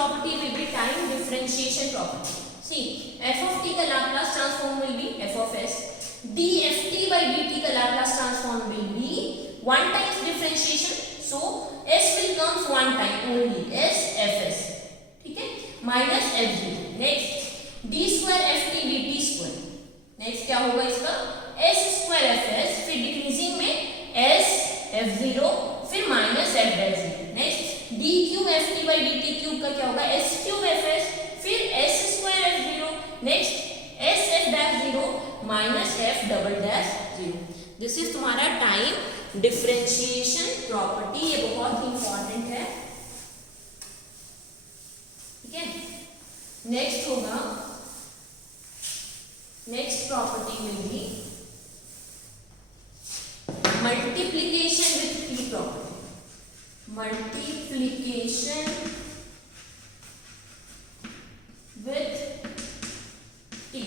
property will be time differentiation property. See, f of t का Laplace transform will be f of s. dft by dt का Laplace transform will be one times differentiation. So s will comes one time only, s fs. ठीक है, minus f0. Next d square ft dt square. Next क्या होगा इसका s square fs, फिर decreasing में s f0, फिर minus f dash 0. Next d cube ft by dt cube का क्या होगा s क्यूब fs, फिर s square f0, next s f dash 0 minus f double dash 0. This is तुम्हारा time differentiation property. ये बहुत ही important है. ठीक है, नेक्स्ट होगा, next property will be multiplication with t property. Multiplication with t.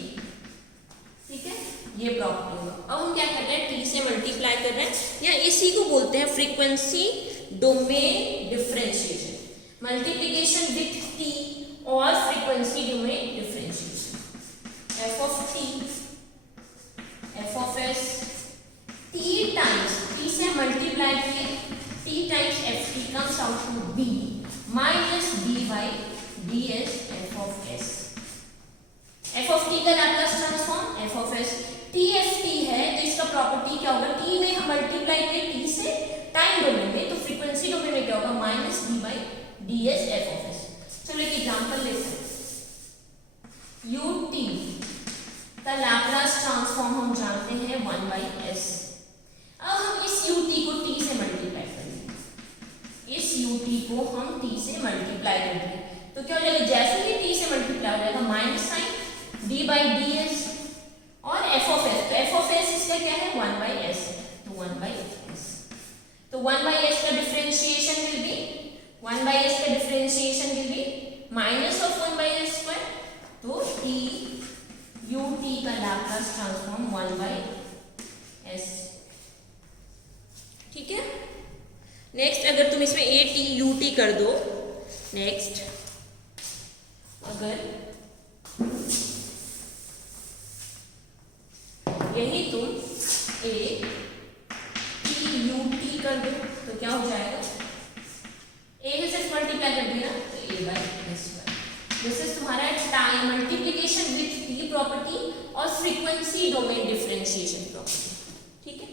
ठीक है, ये प्रॉपर्टी होगा. अब हम क्या कर रहे हैं, t से मल्टीप्लाई कर रहे हैं, या इसी को बोलते हैं frequency domain differentiation. Multiplication with t और frequency domain differentiation. f of t, f of s, t times t से मल्टीप्लाई किए, t times f t comes out to b minus b by ds f of s. f of t का Laplace transform f of s. t f t है तो इसका property क्या होगा, t में हम मल्टीप्लाई किए t से टाइम डोमेन में, तो फ्रीक्वेंसी डोमेन में क्या होगा minus b by ds f of s. चलो एक एग्जांपल लेते हैं. ut का लाप्लास ट्रांसफॉर्म हम जानते हैं 1 by s. अब हम इस ut को t से मल्टीप्लाई करेंगे. इस ut को हम t से मल्टीप्लाई करेंगे तो क्या हो जाएगा, जैसे ही t से मल्टीप्लाई हो जाएगा minus sign d by ds और f of s. तो f of s इसका क्या है 1 by s, तो 1 by s. तो 1 by s का differentiation will be, 1 by s का differentiation will be minus of 1 by s square. तो t ut का लाप्लास ट्रांसफॉर्म 1 by s. ठीक है, नेक्स्ट अगर तुम इसमें a t u t कर दो, नेक्स्ट अगर यही तुम a t u t कर दो तो क्या हो जाएगा, a के साथ मल्टीप्लाई कर दिया तो a by s. This is तुम्हारा time multiplication with t property और फ्रीक्वेंसी डोमेन डिफरेंशिएशन प्रॉपर्टी. ठीक है,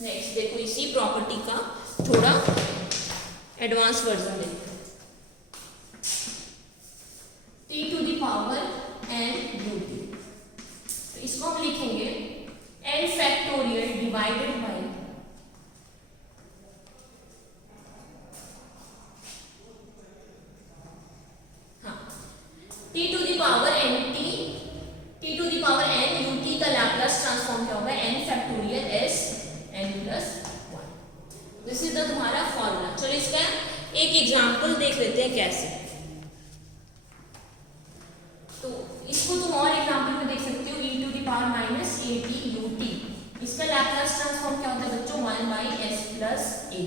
नेक्स्ट देखो इसी प्रॉपर्टी का थोड़ा एडवांस वर्जन देखते हैं. t to the power n ut, तो इसको हम लिखेंगे n factorial divided by t to the power n t, t to the power n ut का लाप्लास ट्रांसफॉर्म क्या होगा n factorial s n plus 1. This is the तुम्हारा formula. चलो इसका एक एग्जांपल देख लेते हैं कैसे. तो इसको तुम और एग्जांपल में देख सकते हो, e to the power minus a t u t. इसका लाप्लास ट्रांसफॉर्म क्या होता है बच्चों 1 by s प्लस a.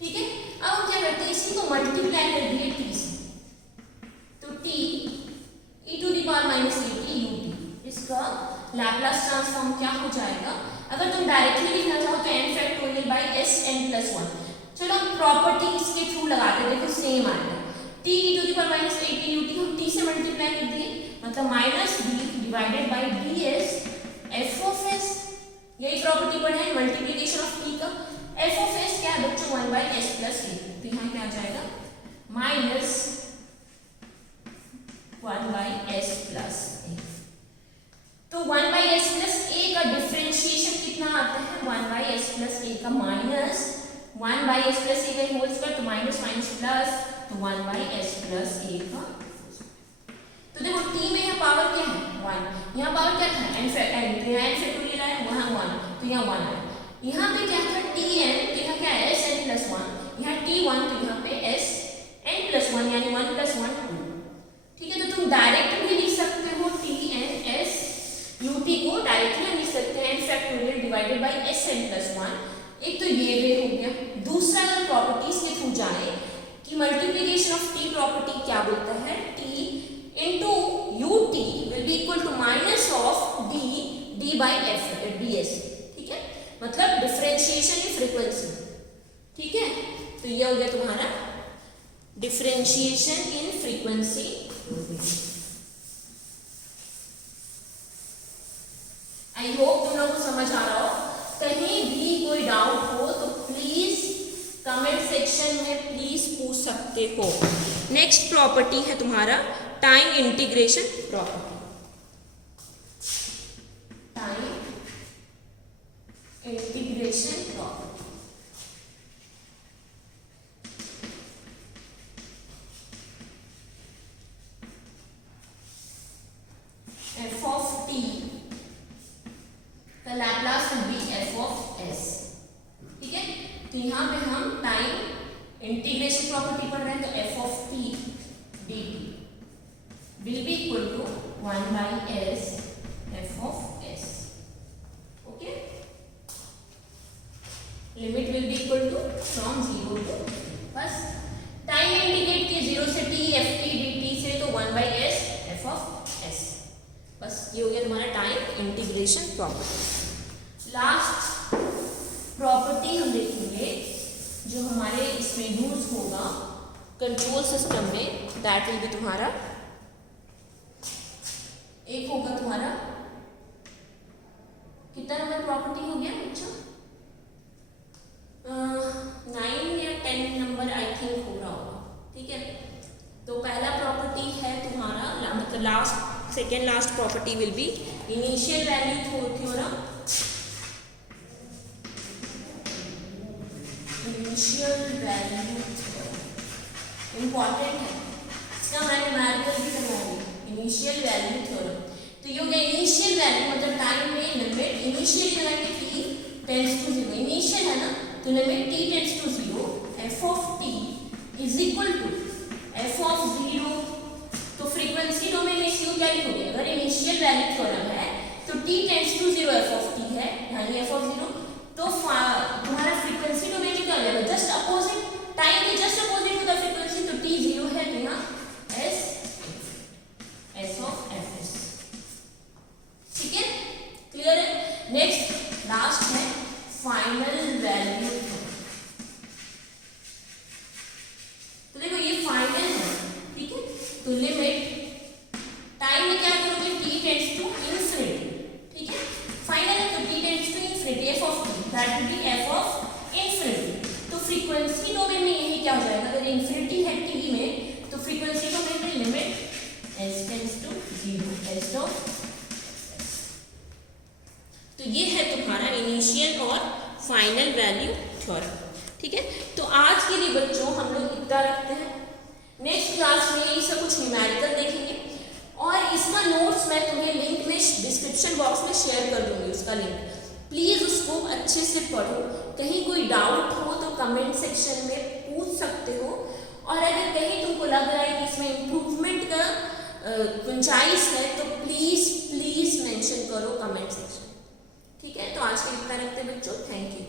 ठीक है, अब हम क्या करते हैं, इसी को मल्टीप्लाई कर दिए t से, तो t e to the power minus a t u t, इसका लाप्लास ट्रांसफॉर्म क्या हो जाएगा. अगर तुम डायरेक्टली लिखना चाहो तो n factorial by s n plus 1. चलो हम प्रॉपर्टी इसके थ्रू लगाते हैं, देखो सेम आएगा. t e to the power minus a t u t हम t से मल्टीप्लाई कर दिए, मतलब minus b divided by ds f of s. यही प्रॉपर्टी पढ़ा है मल्टीप्लिकेशन ऑफ t का. f of s क्या है बच्चों 1 by s प्लस a, तो यहाँ क्या आ जाएगा minus 1 by s plus a. तो 1 by s प्लस a का डिफरेंशिएशन कितना आता है 1 by s प्लस a का minus 1 by s plus a का होल स्क्वायर, तो माइनस माइनस प्लस, तो 1 by s प्लस a का. तो देखो t में यहाँ पावर क्या है 1, यहाँ पावर क्या था n फैक्टोरियल आया, वहाँ 1, तो यहाँ 1 आया. यहाँ पे क्या था tn, तो यहाँ क्या है s n प्लस 1, यहाँ t1, तो यहाँ पे s n प्लस 1 यानी 1 प्लस 1 2. ठीक है, तो तुम डायरेक्ट भी लिख सकते हो tn s ut को डायरेक्टली लिख सकते हैं n factorial divided bye s n plus 1. एक तो ये वे हो गया. दूसरा अगर प्रॉपर्टीज के थ्रू जाए कि मल्टीप्लीकेशन ऑफ टी प्रॉपर्टी क्या बोलता है, t into u t will be equal to minus of d d by f d s, ठीक है, मतलब डिफरेंशिएशन इन फ्रीक्वेंसी, ठीक है। तो ये हो गया तुम्हारा differentiation in frequency. I hope तुम लोगों को समझ आ रहा हो। कहीं भी कोई डाउट हो तो प्लीज कमेंट सेक्शन में प्लीज पूछ सकते हो। नेक्स्ट प्रॉपर्टी है तुम्हारा time integration property. Time integration property f of t का Laplace will be f of s, ठीक है। तो यहाँ पे हम टाइम इंटीग्रेशन प्रॉपर्टी पढ़ रहे हैं, तो f of t dt will be equal to 1 by s f of s, okay। Limit will be equal to from 0 to, बस टाइम इंटीग्रेट किए 0 से t f t dt से, तो 1 by s f of s, बस ये हो गया तुम्हारा time integration property. Last property हम देखेंगे जो हमारे इसमें यूज होगा कंट्रोल सिस्टम में, दैट विल बी तुम्हारा एक होगा तुम्हारा कितना नंबर प्रॉपर्टी हो गया बच्चों, 9 या 10 नंबर आई थिंक हो रहा होगा, ठीक है। तो पहला प्रॉपर्टी है तुम्हारा मतलब last second last property will be initial value theorem. Initial value important है, इसका मैंने न्यूमेरिकल भी करवाऊंगी। इनिशियल वैल्यू थ्योरम, तो ये हो गया इनिशियल वैल्यू मतलब टाइम में लिमिट इनिशियली लगाएंगे t टेंड्स टू 0, इनिशियल है ना, तो limit t tends to 0 f of t is equal to f of 0। तो फ्रीक्वेंसी डोमेन में इसको क्या लिखोगे, अगर इनिशियल वैल्यू थ्योरम है तो t tends to 0 f of t है, यानी f of 0, तो तुम्हारा फ्रीक्वेंसी डोमेन में क्या हो जाएगा, जस्ट अपोजिट, टाइम के जस्ट अपोजिट होगा फ्रीक्वेंसी, तो t 0 है, तो यहाँ s of fs, ठीक है, क्लियर है। नेक्स्ट लास्ट है फाइनल वैल्यू। तो देखो ये फाइनल है, ठीक है, तो लिमिट टाइम में क्या करोगे, t टेंड्स टू इन्फिनिटी, ठीक है, फाइनल है तो t tends to infinity f of t that will be f of infinity. तो फ्रीक्वेंसी डोमेन में यही क्या हो जाएगा, अगर इन्फिनिटी है t में तो फ्रीक्वेंसी डोमेन में limit s tends to 0 s of, तो ये है तुम्हारा इनिशियल और फाइनल वैल्यू थ्योरम, ठीक है। तो आज के लिए बच्चों हम लोग इतना रखते हैं, नेक्स्ट क्लास में ये सब कुछ न्यूमेरिकल देखेंगे और इसका नोट्स मैं तुम्हें लिंक में डिस्क्रिप्शन बॉक्स में शेयर कर दूंगी, उसका लिंक, प्लीज़ उसको अच्छे से पढ़ो। कहीं कोई डाउट हो तो कमेंट सेक्शन में पूछ सकते हो, और अगर कहीं तुमको लग रहा है कि इसमें इम्प्रूवमेंट का गुंजाइश है तो प्लीज़ मेंशन करो कमेंट सेक्शन, ठीक है। तो आज के लिए इतना रखते हैं बच्चों, थैंक यू।